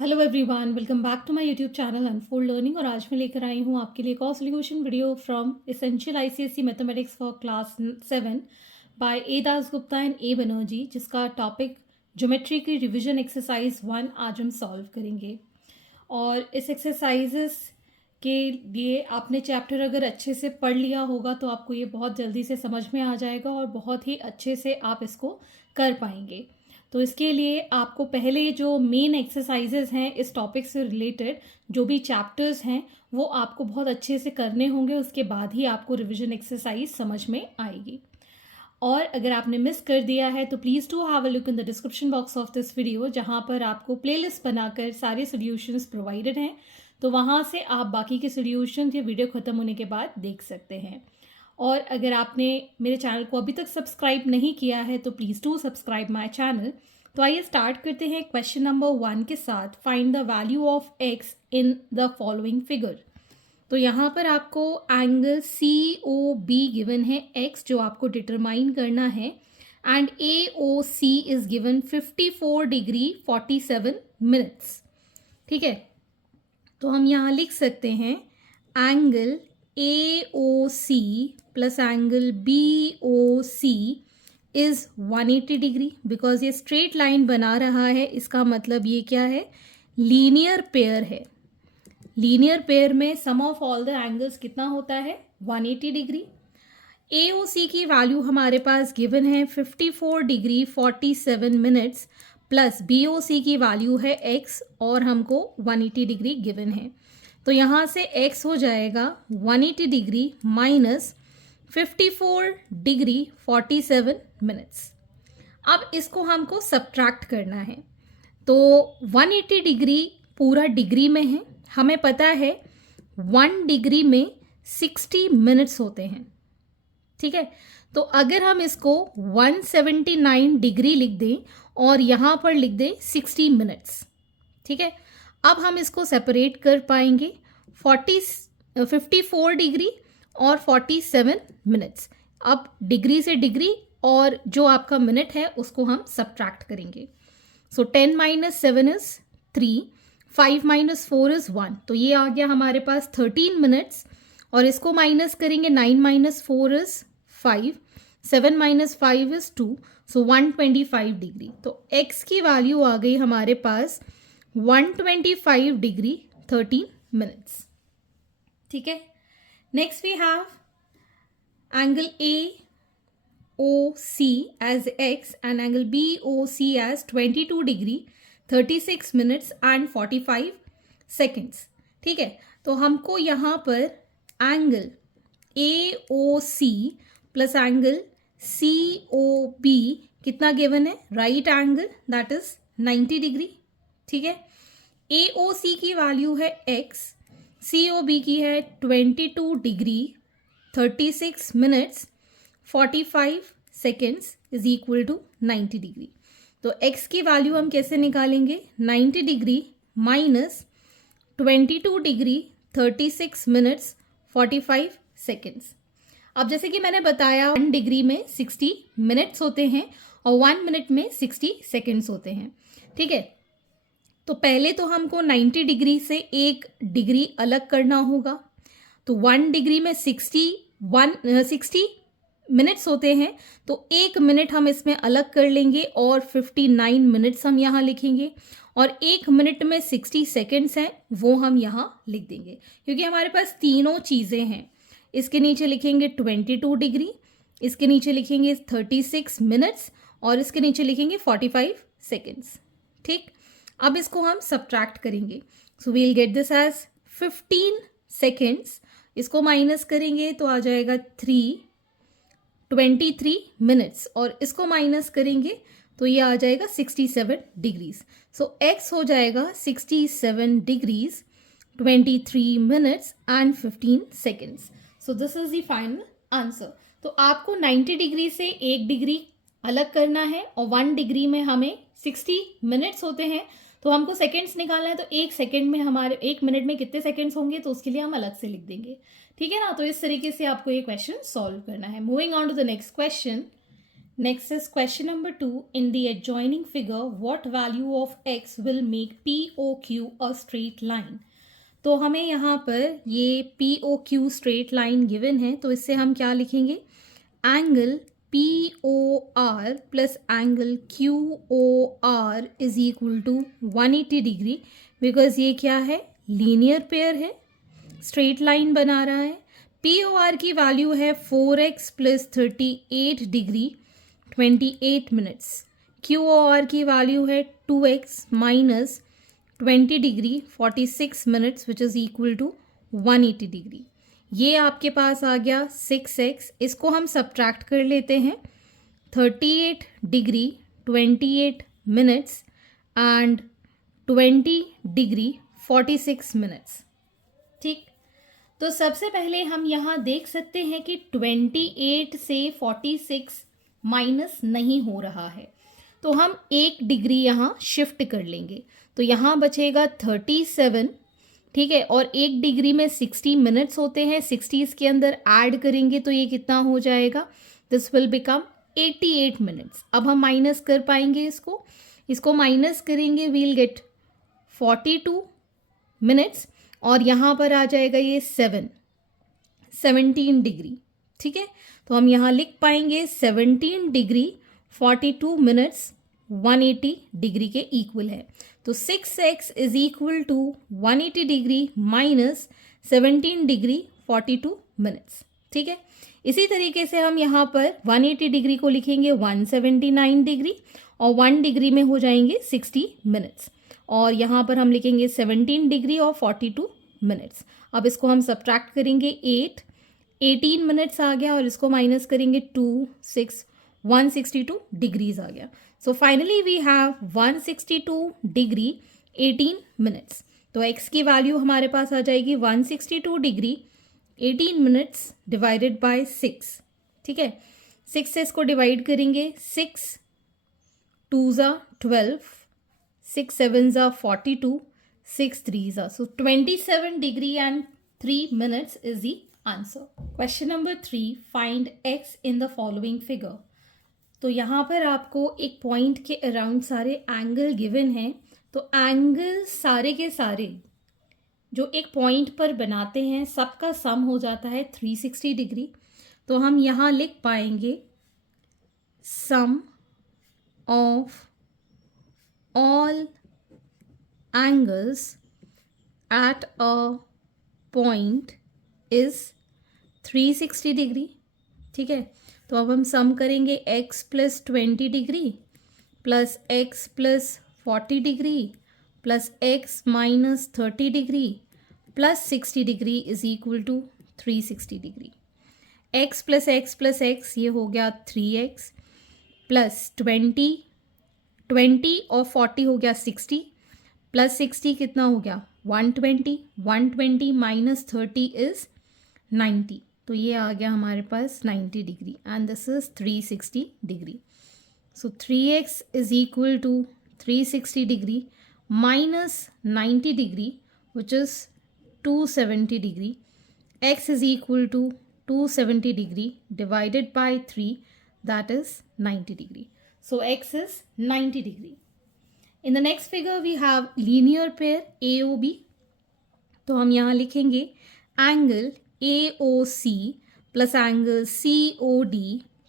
Hello everyone, welcome back to my YouTube channel Unfold Learning. और आज मैं लेकर आई हूँ आपके लिए एक और solution video from essential ICSE mathematics for class 7 by a Das Gupta and a Banerjee, जिसका टॉपिक ज्योमेट्री की रिवीजन एक्सरसाइज 1 आज हम सॉल्व करेंगे। और इस एक्सरसाइजेस के लिए आपने चैप्टर अगर अच्छे से पढ़ लिया होगा तो आपको ये बहुत जल्दी से समझ में आ जाएगा और बहुत ही अच्छे से आप इसको कर पाएंगे। तो इसके लिए आपको पहले जो मेन एक्सरसाइजेज हैं इस टॉपिक से रिलेटेड, जो भी चैप्टर्स हैं वो आपको बहुत अच्छे से करने होंगे। उसके बाद ही आपको रिवीजन एक्सरसाइज समझ में आएगी। और अगर आपने मिस कर दिया है तो please do have a look in the description box of this video, जहाँ पर आपको प्लेलिस्ट बनाकर सारे सोल्यूशंस प्रोवाइडेड हैं। तो वहाँ से आप बाकी के सोल्यूशन ये वीडियो ख़त्म होने के बाद देख सकते हैं। और अगर आपने मेरे चैनल को अभी तक सब्सक्राइब नहीं किया है तो please do subscribe my channel. तो आइए स्टार्ट करते हैं क्वेश्चन नंबर 1 के साथ। Find the value of x in the following figure. तो यहाँ पर आपको angle C O B given है एक्स, जो आपको डिटरमाइन करना है, and A O C is given 54 degree 47 minutes. ठीक है, तो हम यहाँ लिख सकते हैं angle A O C plus angle B O C is 180 degree. Because ये स्ट्रेट लाइन बना रहा है, इसका मतलब ये क्या है, लीनियर पेयर है। लीनियर पेयर में सम ऑफ ऑल द एंगल्स कितना होता है, 180 डिग्री। AOC की वैल्यू हमारे पास गिवन है 54 डिग्री 47 मिनट्स, प्लस BOC की वैल्यू है x और हमको 180 डिग्री गिवन है। तो यहाँ से x हो जाएगा 180 डिग्री माइनस 54 डिग्री 47 मिनट्स। अब इसको हमको सब्ट्रैक्ट करना है। तो 180 डिग्री पूरा डिग्री में है, हमें पता है 1 डिग्री में 60 मिनट्स होते हैं। ठीक है, तो अगर हम इसको 179 डिग्री लिख दें और यहाँ पर लिख दें 60 मिनट्स। ठीक है, अब हम इसको सेपरेट कर पाएंगे 54 डिग्री और 47 मिनट्स। अब डिग्री से डिग्री और जो आपका मिनट है उसको हम सब्ट्रैक्ट करेंगे। सो 10 माइनस 7 इज 3, 5 माइनस 4 इज 1, तो ये आ गया हमारे पास 13 मिनट्स। और इसको माइनस करेंगे, 9 minus 4 is 5, 7 minus 5 is 2, so 125 degree. तो x की वैल्यू आ गई हमारे पास 125 डिग्री 13 मिनट्स। ठीक है, next we have angle AOC as x and angle BOC as 22 degree 36 minutes and 45 seconds. ठीक है, तो हमको यहाँ पर angle AOC plus angle COB कितना गिवन है, right angle, that is 90 degree. ठीक है, AOC की वैल्यू है x, COB की है 22 degree 36 minutes 45 seconds is equal to 90 degree. तो x की वैल्यू हम कैसे निकालेंगे, 90 degree minus 22 degree 36 minutes 45 seconds. अब जैसे कि मैंने बताया 1 डिग्री में 60 मिनट्स होते हैं और 1 मिनट में 60 सेकेंड्स होते हैं। ठीक है, तो पहले तो हमको 90 डिग्री से 1 डिग्री अलग करना होगा। तो 1 डिग्री में 60 मिनट्स होते हैं, तो 1 मिनट हम इसमें अलग कर लेंगे और 59 मिनट्स हम यहाँ लिखेंगे। और 1 मिनट में 60 सेकेंड्स हैं, वो हम यहाँ लिख देंगे, क्योंकि हमारे पास तीनों चीज़ें हैं। इसके नीचे लिखेंगे 22 डिग्री, इसके नीचे लिखेंगे 36 मिनट्स और इसके नीचे लिखेंगे 45 सेकेंड्स। ठीक, अब इसको हम सब्ट्रैक्ट करेंगे। So we will get this as 15 seconds. इसको माइनस करेंगे तो आ जाएगा 23 मिनट्स और इसको माइनस करेंगे तो ये आ जाएगा 67 डिग्रीज। सो x हो जाएगा 67 degrees 23 minutes and 15 seconds. So this is the final answer. तो आपको 90 डिग्री से 1 डिग्री अलग करना है और 1 डिग्री में हमें 60 मिनट्स होते हैं, तो हमको सेकेंड्स निकालना है। तो 1 सेकेंड में हमारे 1 मिनट में कितने सेकेंड्स होंगे, तो उसके लिए हम अलग से लिख देंगे। ठीक है ना, तो इस तरीके से आपको ये क्वेश्चन सॉल्व करना है। Moving on to the next question. Next is question number 2. In the adjoining figure, what value of x will make POQ a straight line? तो हमें यहाँ पर ये POQ स्ट्रेट लाइन गिवन है, तो इससे हम क्या लिखेंगे? Angle POR plus angle QOR is equal to 180 degree, because ये क्या है? लीनियर पेयर है, स्ट्रेट लाइन बना रहा है। POR की वैल्यू है 4x plus 38 degree 28 minutes. QOR की वैल्यू है 2x minus 20 degree 46 minutes which is equal to 180 degree. ये आपके पास आ गया 6x। इसको हम सब्ट्रैक्ट कर लेते हैं। 38 degree 28 minutes and 20 degree 46 minutes. ठीक, तो सबसे पहले हम यहाँ देख सकते हैं कि 28 से 46 माइनस नहीं हो रहा है, तो हम 1 डिग्री यहाँ शिफ्ट कर लेंगे, तो यहाँ बचेगा 37। ठीक है, और 1 डिग्री में 60 मिनट्स होते हैं, 60 इसके अंदर ऐड करेंगे तो ये कितना हो जाएगा? This will become 88 minutes. अब हम माइनस कर पाएंगे इसको माइनस करेंगे, वील गेट 42 मिनट्स, और यहाँ पर आ जाएगा ये 17 डिग्री। ठीक है, तो हम यहाँ लिख पाएंगे 17 डिग्री 42 मिनट्स 180 डिग्री के इक्वल है। तो 6x is equal to 180 degree minus 17 degree 42 minutes. ठीक है, इसी तरीके से हम यहाँ पर 180 डिग्री को लिखेंगे 179 डिग्री, और 1 डिग्री में हो जाएंगे 60 मिनट्स, और यहाँ पर हम लिखेंगे 17 डिग्री और 42 मिनट्स। अब इसको हम सब्ट्रैक्ट करेंगे 18 मिनट्स आ गया, और इसको माइनस करेंगे 162 डिग्रीज आ गया। So finally we have 162 degree 18 minutes. तो x की वैल्यू हमारे पास आ जाएगी 162 डिग्री 18 मिनट्स डिवाइडेड बाय 6। ठीक है, 6 से इसको डिवाइड करेंगे, 6 2s are 12, 6 7s are 42, 6 3s are, so 27 degree and 3 minutes is the answer. Question number 3, find x in the following figure. तो यहाँ पर आपको एक पॉइंट के अराउंड सारे एंगल गिवन हैं, तो एंगल सारे के सारे जो एक पॉइंट पर बनाते हैं सबका सम हो जाता है 360 डिग्री। तो हम यहाँ लिख पाएंगे sum of all angles at a point is 360 degree. ठीक है, तो अब हम सम करेंगे x plus 20 degree plus x plus 40 degree plus x minus 30 degree plus 60 degree is equal to 360 degree. x plus x plus x ये हो गया 3x plus 20 और 40 हो गया 60 प्लस 60 कितना हो गया 120 माइनस 30 इज 90, तो ये आ गया हमारे पास 90 degree and this is 360 degree. So 3x is equal to 360 degree minus 90 degree which is 270 degree. x is equal to 270 degree divided by 3 that is 90 degree. So x is 90 degree. In the next figure we have linear pair AOB। तो हम यहाँ लिखेंगे angle AOC plus angle COD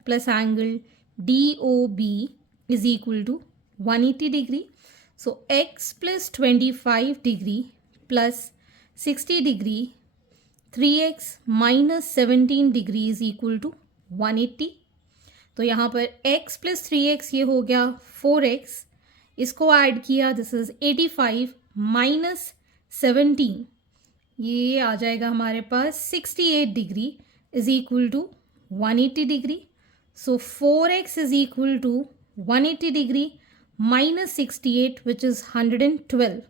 plus angle DOB is equal to 180 degree. So x plus 25 degree plus 60 degree 3x minus 17 degree is equal to 180। तो यहाँ पर x plus 3x ये हो गया 4x, इसको ऐड किया दिस इज 85 माइनस 17 ये आ जाएगा हमारे पास 68 degree is equal to 180 degree. So 4x is equal to 180 degree minus 68 which is 112।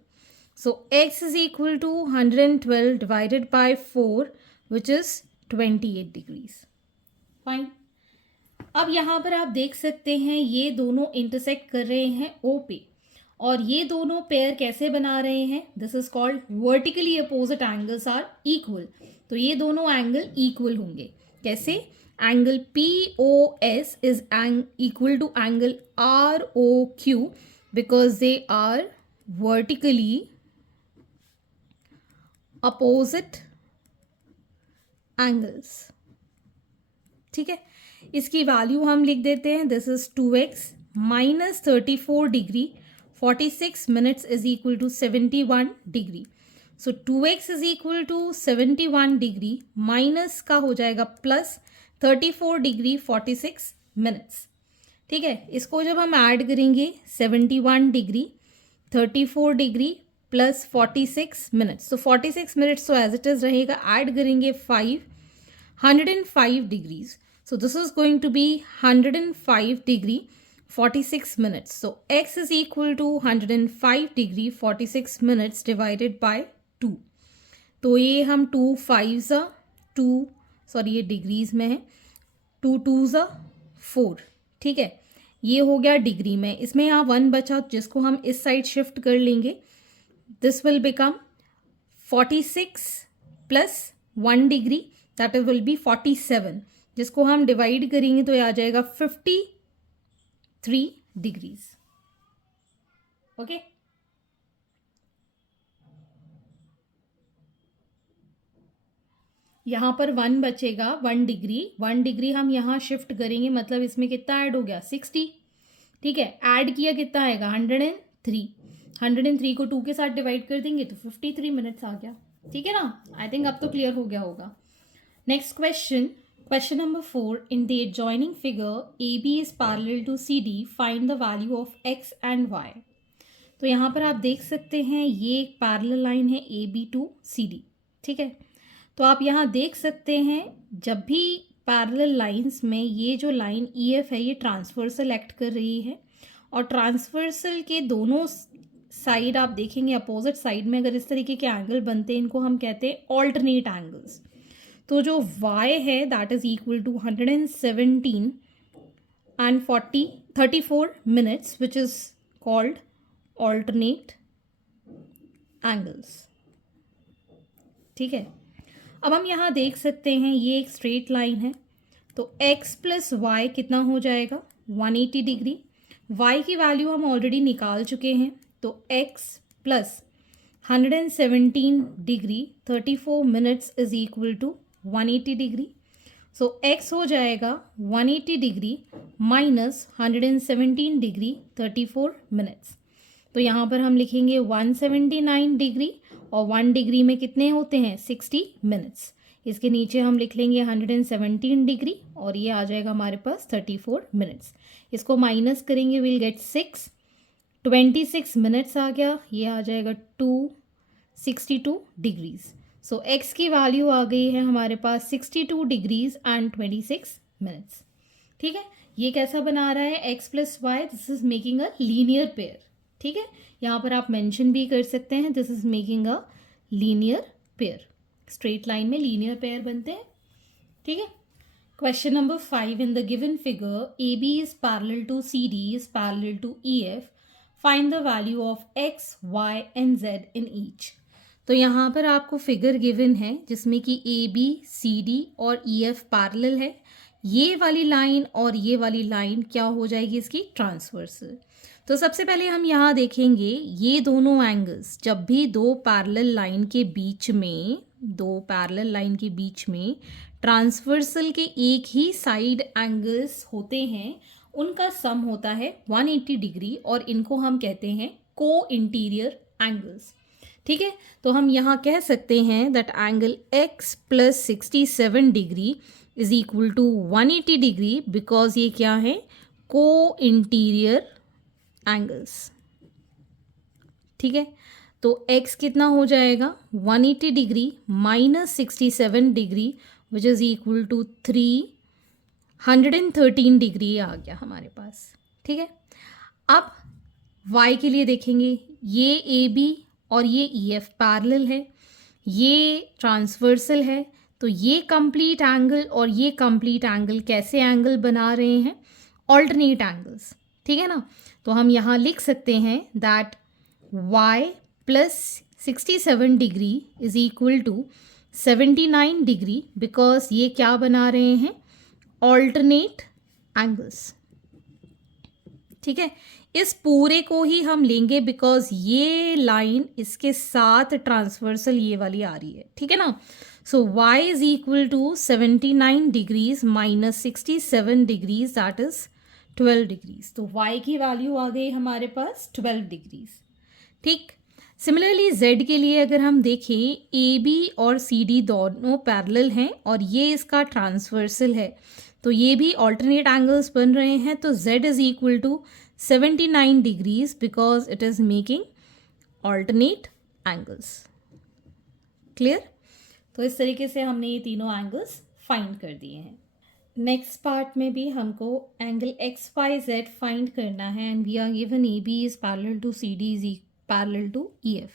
So x is equal to 112 divided by 4 which is 28 degrees. Fine. अब यहाँ पर आप देख सकते हैं ये दोनों इंटरसेक्ट कर रहे हैं O पे, और ये दोनों पेयर कैसे बना रहे हैं? This is called vertically opposite angles are equal. तो ये दोनों एंगल इक्वल होंगे कैसे? angle POS is equal to angle ROQ because they are vertically opposite angles. ठीक है, इसकी वैल्यू हम लिख देते हैं. This is 2x minus 34 degree 46 minutes is equal to 71 degree. So 2x is equal to 71 degree minus का हो जाएगा प्लस 34 डिग्री 46 मिनट्स. ठीक है, इसको जब हम ऐड करेंगे 71 डिग्री 34 डिग्री प्लस 46 मिनट्स, तो 46 मिनट्स तो एज इट इज रहेगा. ऐड करेंगे 105 degrees. So this is going to be 105 degree 46 minutes. So x is equal to 105 degree 46 minutes divided by 2. तो ये हम 2 5s ये डिग्रीज में है, 2 2s 4. ठीक है, ये हो गया डिग्री में. इसमें यहाँ 1 बचा जिसको हम इस साइड शिफ्ट कर लेंगे. This will become 46 plus 1 degree, that will be 47, जिसको हम डिवाइड करेंगे तो ये आ जाएगा 53 डिग्रीज. ओके, यहाँ पर 1 बचेगा, 1 डिग्री हम यहाँ शिफ्ट करेंगे, मतलब इसमें कितना ऐड हो गया 60. ठीक है, ऐड किया कितना आएगा 103 को 2 के साथ डिवाइड कर देंगे तो 53 मिनट्स आ गया. ठीक है ना, आई थिंक अब तो क्लियर हो गया होगा. Next question. Question number 4. In the adjoining figure, AB is parallel to CD. Find the value of X and Y. तो यहाँ पर आप देख सकते हैं ये एक पैरेलल लाइन है AB to CD. ठीक है, तो आप यहाँ देख सकते हैं जब भी पैरेलल लाइंस में ये जो लाइन EF है ये ट्रांसवर्सल एक्ट कर रही है, और ट्रांसवर्सल के दोनों साइड आप देखेंगे अपोजिट साइड में अगर इस तरीके के एंगल बनते हैं, इनको हम कहते हैं ऑल्टरनेट एंगल्स. तो जो y है that is equal to 117 and 34 minutes which is called alternate angles. ठीक है, अब हम यहाँ देख सकते हैं ये एक स्ट्रेट लाइन है, तो x प्लस वाई कितना हो जाएगा 180 डिग्री. y की वैल्यू हम ऑलरेडी निकाल चुके हैं, तो x plus 117 degree 34 minutes is equal to 180 degree. So x हो जाएगा 180 डिग्री माइनस 117 डिग्री 34 मिनट्स. तो यहाँ पर हम लिखेंगे 179 डिग्री और 1 डिग्री में कितने होते हैं 60 मिनट्स. इसके नीचे हम लिख लेंगे 117 डिग्री और ये आ जाएगा हमारे पास 34 मिनट्स. इसको माइनस करेंगे विल गेट 26 मिनट्स आ गया, ये आ जाएगा 262 डिग्रीज. सो x की वैल्यू आ गई है हमारे पास 62 डिग्रीज एंड 26 मिनट्स. ठीक है, ये कैसा बना रहा है x plus y, this is making a linear pair. ठीक है, यहाँ पर आप मेंशन भी कर सकते हैं this is making a linear pair. Straight line में लीनियर पेयर बनते हैं. ठीक है, question number 5. In the given figure AB is parallel to CD is parallel to EF. Find the value of x, y and z in each. तो यहाँ पर आपको figure given है जिसमें कि AB, CD और EF पैरेलल है. ये वाली लाइन और ये वाली लाइन क्या हो जाएगी इसकी ट्रांसवर्सल. तो सबसे पहले हम यहाँ देखेंगे ये दोनों एंगल्स, जब भी दो पैरेलल लाइन के बीच में ट्रांसवर्सल के एक ही साइड एंगल्स होते हैं, उनका सम होता है 180 डिग्री और इनको हम कहते हैं को इंटीरियर एंगल्स. ठीक है, तो हम यहाँ कह सकते हैं that angle x plus 67 degree is equal to 180 degree because ये क्या है को इंटीरियर एंगल्स. ठीक है, तो x कितना हो जाएगा 180 degree minus 67 degree which is equal to 313 degree आ गया हमारे पास. ठीक है, अब y के लिए देखेंगे, ये AB और ये EF पैरेलल है, ये ट्रांसवर्सल है, तो ये कंप्लीट एंगल और ये कंप्लीट एंगल कैसे एंगल बना रहे हैं ऑल्टरनेट एंगल्स. ठीक है ना, तो हम यहाँ लिख सकते हैं that y plus 67 degree is equal to 79 degree because ये क्या बना रहे हैं ऑल्टरनेट एंगल्स। ठीक है, इस पूरे को ही हम लेंगे बिकॉज ये लाइन इसके साथ ट्रांसवर्सल ये वाली आ रही है। ठीक है ना। So y is equal to 79 degrees minus 67 degrees, that is 12 degrees. तो y की वैल्यू आ गई हमारे पास 12 डिग्रीज। ठीक, सिमिलरली z के लिए अगर हम देखें, ए बी और सी डी दोनों पैरेलल हैं और ये इसका ट्रांसवर्सल है, तो ये भी ऑल्टरनेट एंगल्स बन रहे हैं। तो z is equal to 79 degrees because it is making alternate angles. Clear. तो इस तरीके से हमने ये तीनों एंगल्स फाइंड कर दिए हैं। नेक्स्ट पार्ट में भी हमको angle x y z find करना है and we are given A B is parallel to C D is parallel to E F.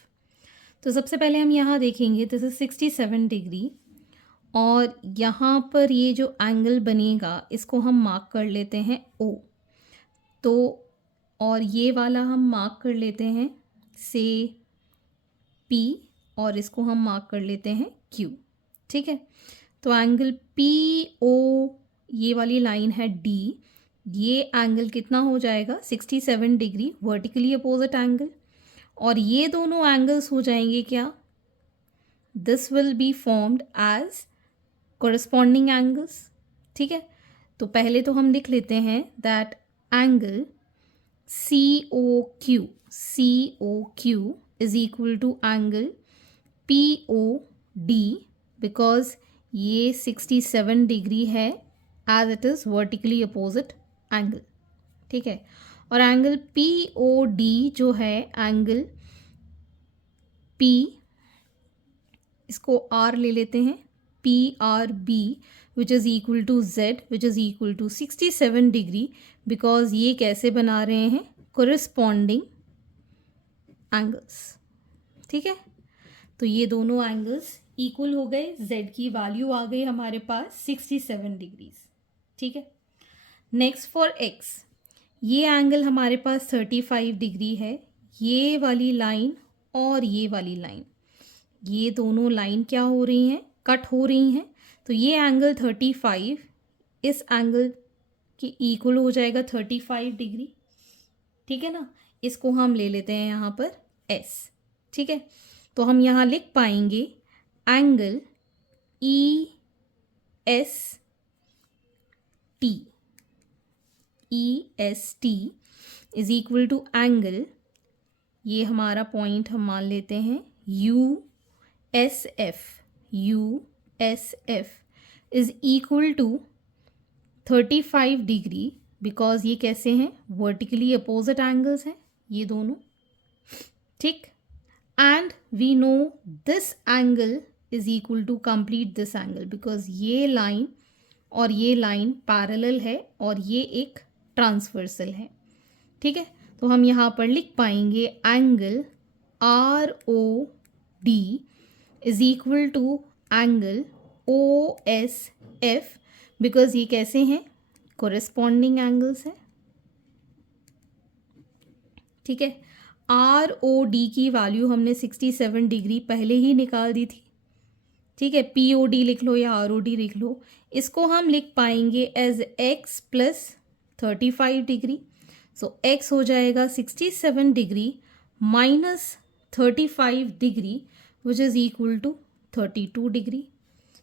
तो सबसे पहले हम यहाँ देखेंगे, दिस इज 67 डिग्री और यहाँ पर ये जो एंगल बनेगा इसको हम मार्क कर लेते हैं ओ। तो और ये वाला हम मार्क कर लेते हैं से पी और इसको हम मार्क कर लेते हैं क्यू। ठीक है, तो एंगल पी ओ ये वाली लाइन है डी, ये एंगल कितना हो जाएगा 67 डिग्री वर्टिकली अपोजिट एंगल, और ये दोनों एंगल्स हो जाएंगे क्या, this will be formed as corresponding angles. ठीक है, तो पहले तो हम लिख लेते हैं that angle C O Q is equal to angle P O D because ये 67 डिग्री है as it is vertically opposite angle. ठीक है, और एंगल पी ओ डी जो है एंगल पी, इसको आर ले लेते हैं, P R B which is equal to z which is equal to 67 degree because ये कैसे बना रहे हैं, कोरिस्पॉन्डिंग एंगल्स। ठीक है, तो ये दोनों एंगल्स इक्वल हो गए, z की वैल्यू आ गई हमारे पास 67 डिग्रीज। ठीक है, नेक्स्ट फॉर x, ये एंगल हमारे पास 35 डिग्री है, ये वाली लाइन और ये वाली लाइन, ये दोनों लाइन क्या हो रही हैं, कट हो रही हैं। तो ये एंगल 35 इस एंगल के इक्वल हो जाएगा 35 डिग्री। ठीक है ना, इसको हम ले लेते हैं यहाँ पर s। ठीक है, तो हम यहाँ लिख पाएंगे angle E S T is equal to angle, ये हमारा पॉइंट हम मान लेते हैं U S F is equal to 35 degree because ये कैसे हैं, वर्टिकली अपोजिट एंगल्स हैं ये दोनों। ठीक, and we know this angle is equal to complete this angle because ये लाइन और ये लाइन पैरेलल है और ये एक ट्रांसवर्सल है। ठीक है, तो हम यहाँ पर लिख पाएंगे angle R O D is equal to angle O S F because ये कैसे हैं, कोरिस्पॉन्डिंग एंगल्स हैं। ठीक है, आर ओ डी की वैल्यू हमने 67 डिग्री पहले ही निकाल दी थी। ठीक है, पी ओ डी लिख लो या आर ओ डी लिख लो, इसको हम लिख पाएंगे as X plus 35 degree. So X हो जाएगा 67 degree minus 35 degree which is equal to 32 degree.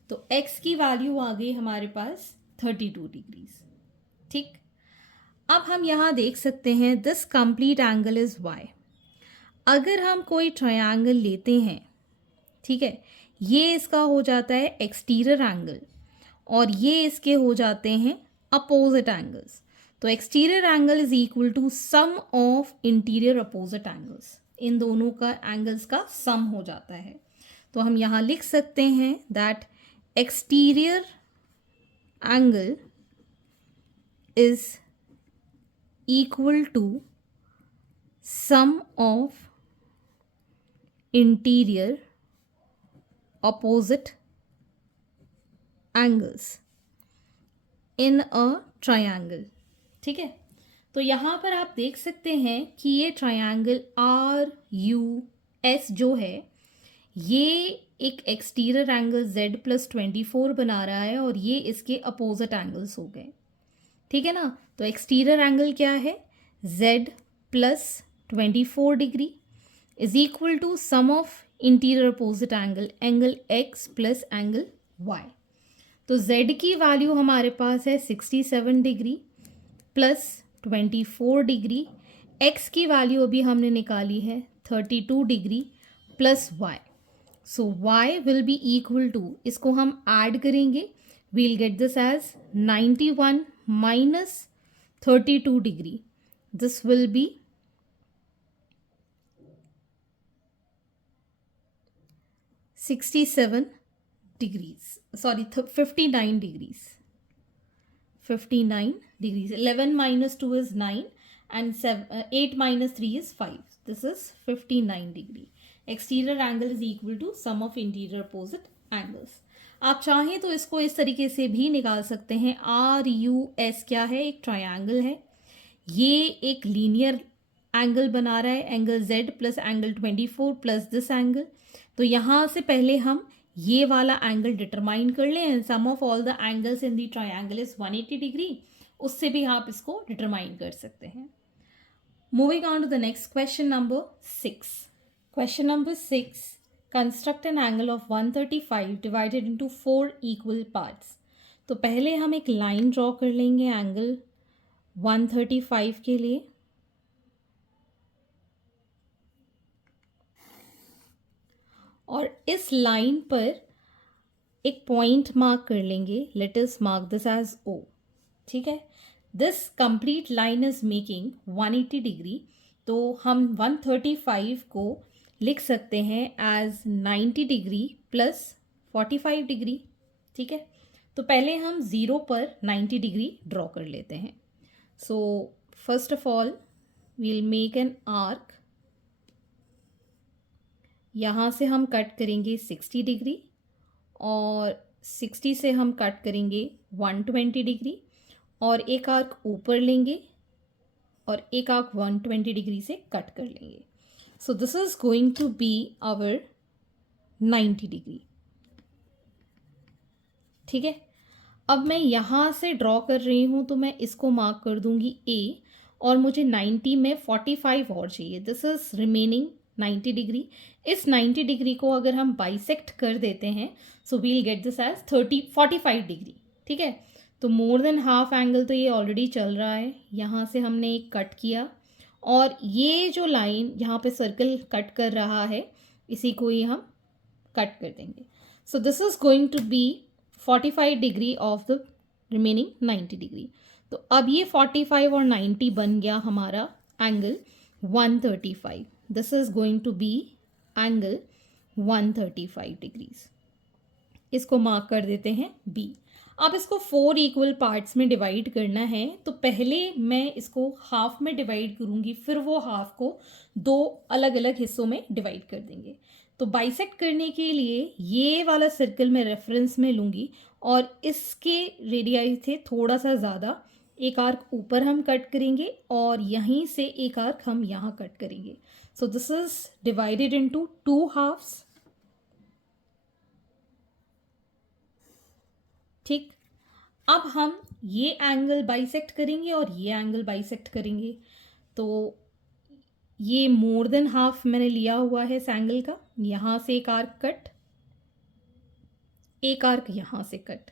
तो एक्स की वैल्यू आ गई हमारे पास 32 डिग्रीज। ठीक, अब हम यहाँ देख सकते हैं this complete angle is Y. अगर हम कोई ट्रायंगल लेते हैं, ठीक है, ये इसका हो जाता है एक्सटीरियर एंगल और ये इसके हो जाते हैं अपोजिट एंगल्स। तो exterior angle is equal to sum of interior opposite angles, इन दोनों का एंगल्स का सम हो जाता है। तो हम यहाँ लिख सकते हैं that exterior angle is equal to sum of interior opposite angles in a triangle। ठीक है, तो यहाँ पर आप देख सकते हैं कि ये ट्रायंगल आर यू एस जो है ये एक एक्सटीरियर एंगल z प्लस 24 बना रहा है और ये इसके अपोजिट एंगल्स हो गए, ठीक है ना। तो एक्सटीरियर एंगल क्या है, z plus 24 degree is equal to sum of interior opposite angle, angle x plus angle y। तो z की वैल्यू हमारे पास है 67 डिग्री प्लस 24 डिग्री, x की वैल्यू अभी हमने निकाली है 32 degree plus y। So y will be equal to, इसको हम ऐड करेंगे, we'll get this as 91 minus 32 degree, this will be 67 degrees, sorry 59 degrees, 59 degrees, 11 minus 2 is 9 and 8 minus 3 is 5, this is 59 degree। exterior angle is equal to sum of interior opposite angles। आप चाहें तो इसको इस तरीके से भी निकाल सकते हैं, RUS क्या है, एक ट्रायंगल है, ये एक लीनियर एंगल बना रहा है, angle Z plus angle 24 plus this angle. तो यहाँ से पहले हम ये वाला एंगल डिटरमाइन कर लें, sum of all the angles in the triangle is 180 degree, उससे भी आप इसको डिटरमाइन कर सकते हैं। Moving on to the next question number 6। Question number 6, construct an angle of 135 divided into 4 equal parts. तो पहले हम एक लाइन ड्रॉ कर लेंगे एंगल 135 के लिए, और इस लाइन पर एक पॉइंट मार्क कर लेंगे, let us mark this as O, ठीक है। This complete line is making 180 degree, तो हम 135 को लिख सकते हैं एज 90 डिग्री प्लस 45 डिग्री, ठीक है। तो पहले हम 0 पर 90 डिग्री ड्रॉ कर लेते हैं। So first of all we'll make an arc, यहाँ से हम कट करेंगे 60 डिग्री और 60 से हम कट करेंगे 120 डिग्री, और एक आर्क ऊपर लेंगे और एक आर्क 120 डिग्री से कट कर लेंगे। So this is going to be our 90 degree, ठीक है। अब मैं यहाँ से ड्रॉ कर रही हूँ, तो मैं इसको मार्क कर दूंगी A, और मुझे 90 में 45 और चाहिए, दिस इज रिमेनिंग 90 डिग्री। इस 90 डिग्री को अगर हम बाइसेक्ट कर देते हैं, so we'll get this as 45 degree, ठीक है। तो मोर देन हाफ एंगल तो ये ऑलरेडी चल रहा है, यहाँ से हमने एक कट किया, और ये जो लाइन यहाँ पे सर्कल कट कर रहा है, इसी को ही हम कट कर देंगे। So this is going to be 45 degree of the remaining 90 degree. तो अब ये 45 और 90 बन गया हमारा angle 135। This is going to be angle 135 degrees. इसको मार्क कर देते हैं B। अब इसको 4 इक्वल पार्ट्स में डिवाइड करना है, तो पहले मैं इसको हाफ में डिवाइड करूंगी, फिर वो हाफ को 2 अलग अलग हिस्सों में डिवाइड कर देंगे। तो बाइसेक्ट करने के लिए ये वाला सर्कल मैं रेफरेंस में लूँगी, और इसके रेडियाई थे थोड़ा सा ज़्यादा, एक आर्क ऊपर हम कट करेंगे और यहीं से एक आर्क हम यहाँ कट करेंगे। So this is divided into 2 halves, ठीक। अब हम ये एंगल बाइसेक्ट करेंगे और ये एंगल बाइसेक्ट करेंगे। तो ये मोर देन हाफ मैंने लिया हुआ है इस एंगल का, यहाँ से एक आर्क कट, एक आर्क यहाँ से कट,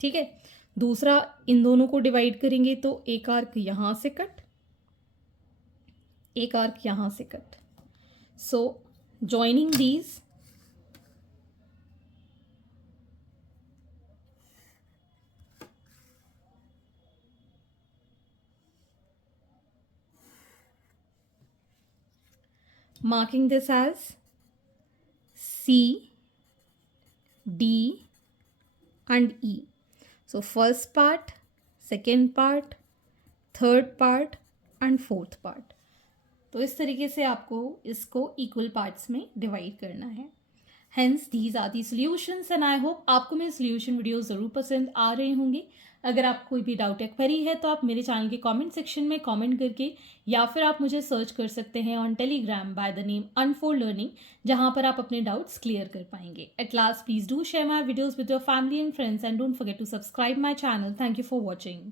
ठीक है। दूसरा इन दोनों को डिवाइड करेंगे, तो एक आर्क यहाँ से कट, एक आर्क यहाँ से cut. So joining these, marking this as C, D and E. So first part, second part, third part and fourth part. तो इस तरीके से आपको इसको इक्वल पार्ट्स में डिवाइड करना है। Hence these are the solutions and I hope आपको मेरे solution वीडियो ज़रूर पसंद आ रहे होंगे। अगर आपको कोई भी डाउट या क्वेरी है तो आप मेरे चैनल के कमेंट सेक्शन में कमेंट करके या फिर आप मुझे सर्च कर सकते हैं on Telegram by the name Unfold Learning, जहां पर आप अपने डाउट्स क्लियर कर पाएंगे. At last, please do share my videos with your family and friends and don't forget to subscribe my channel. Thank you for watching.